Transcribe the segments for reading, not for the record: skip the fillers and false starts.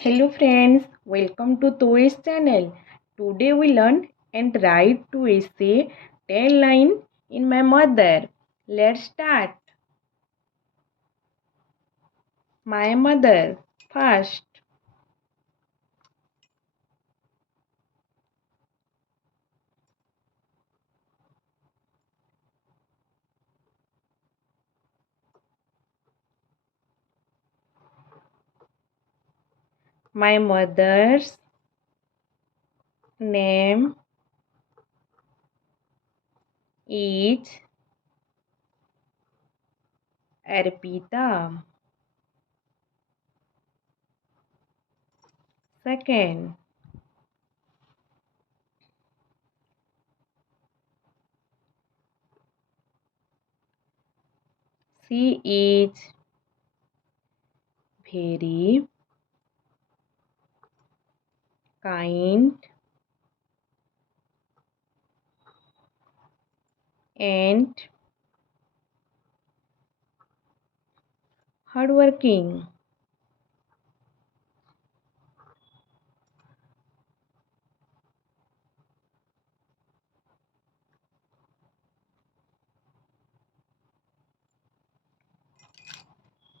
Hello friends, welcome to Toys channel. Today we learn and write two essay 10 line in my mother. Let's start. My mother first. My mother's name is Arpita. Second, she is very kind and hardworking.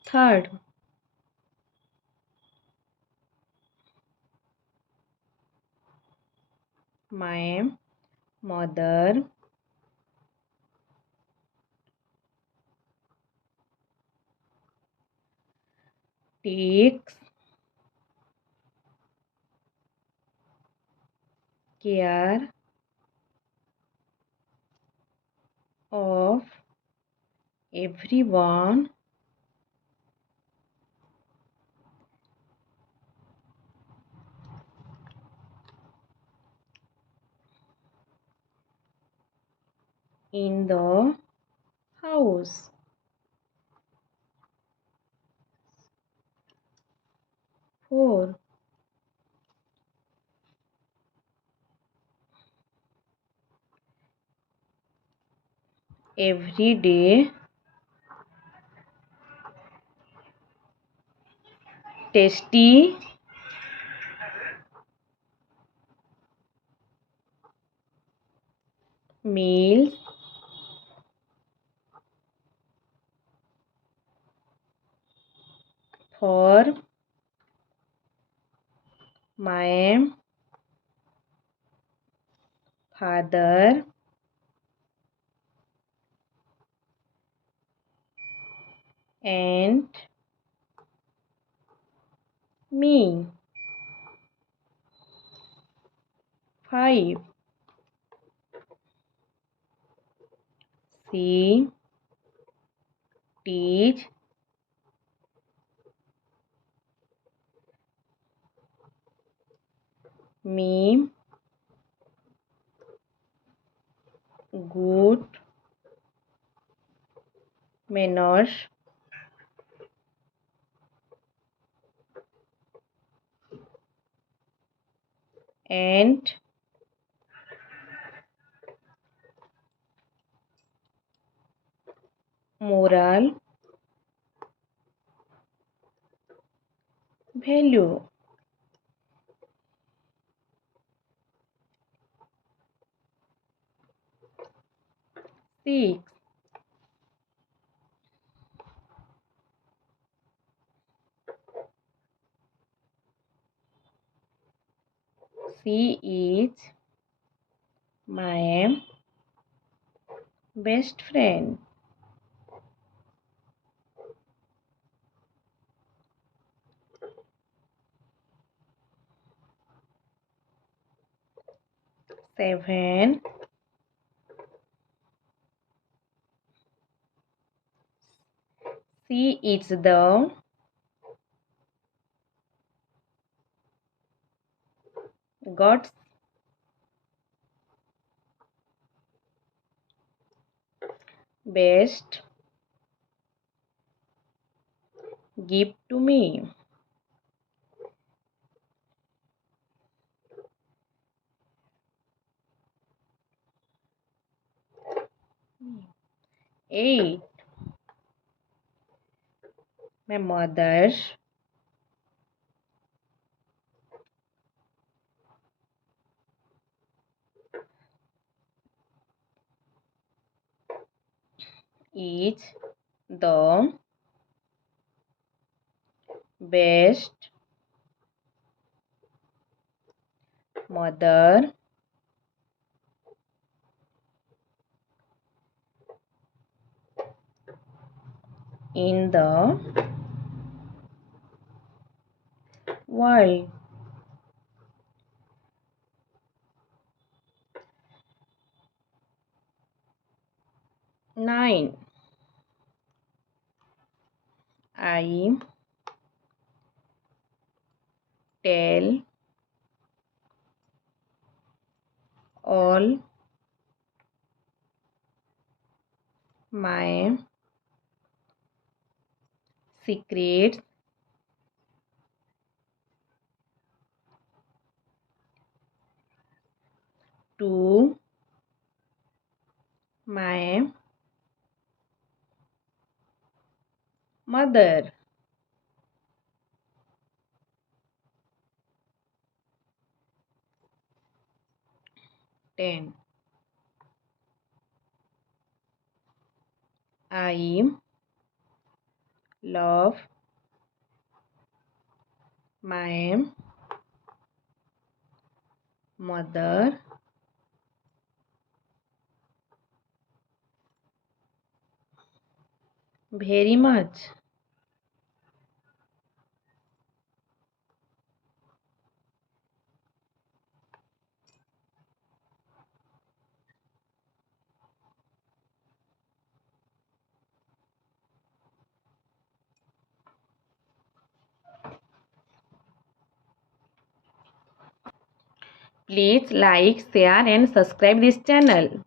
Third, my mother takes care of everyone in the house. Four, every day tasty meals for my father and me. Five, she teach me good manners and moral value. Six, she is my best friend. Seven, she is the God's best gift to me. 8, my mother is the best mother in the world. 9. I tell all my secrets to my mother. 10. I love my mother very much. Please like, share and subscribe this channel.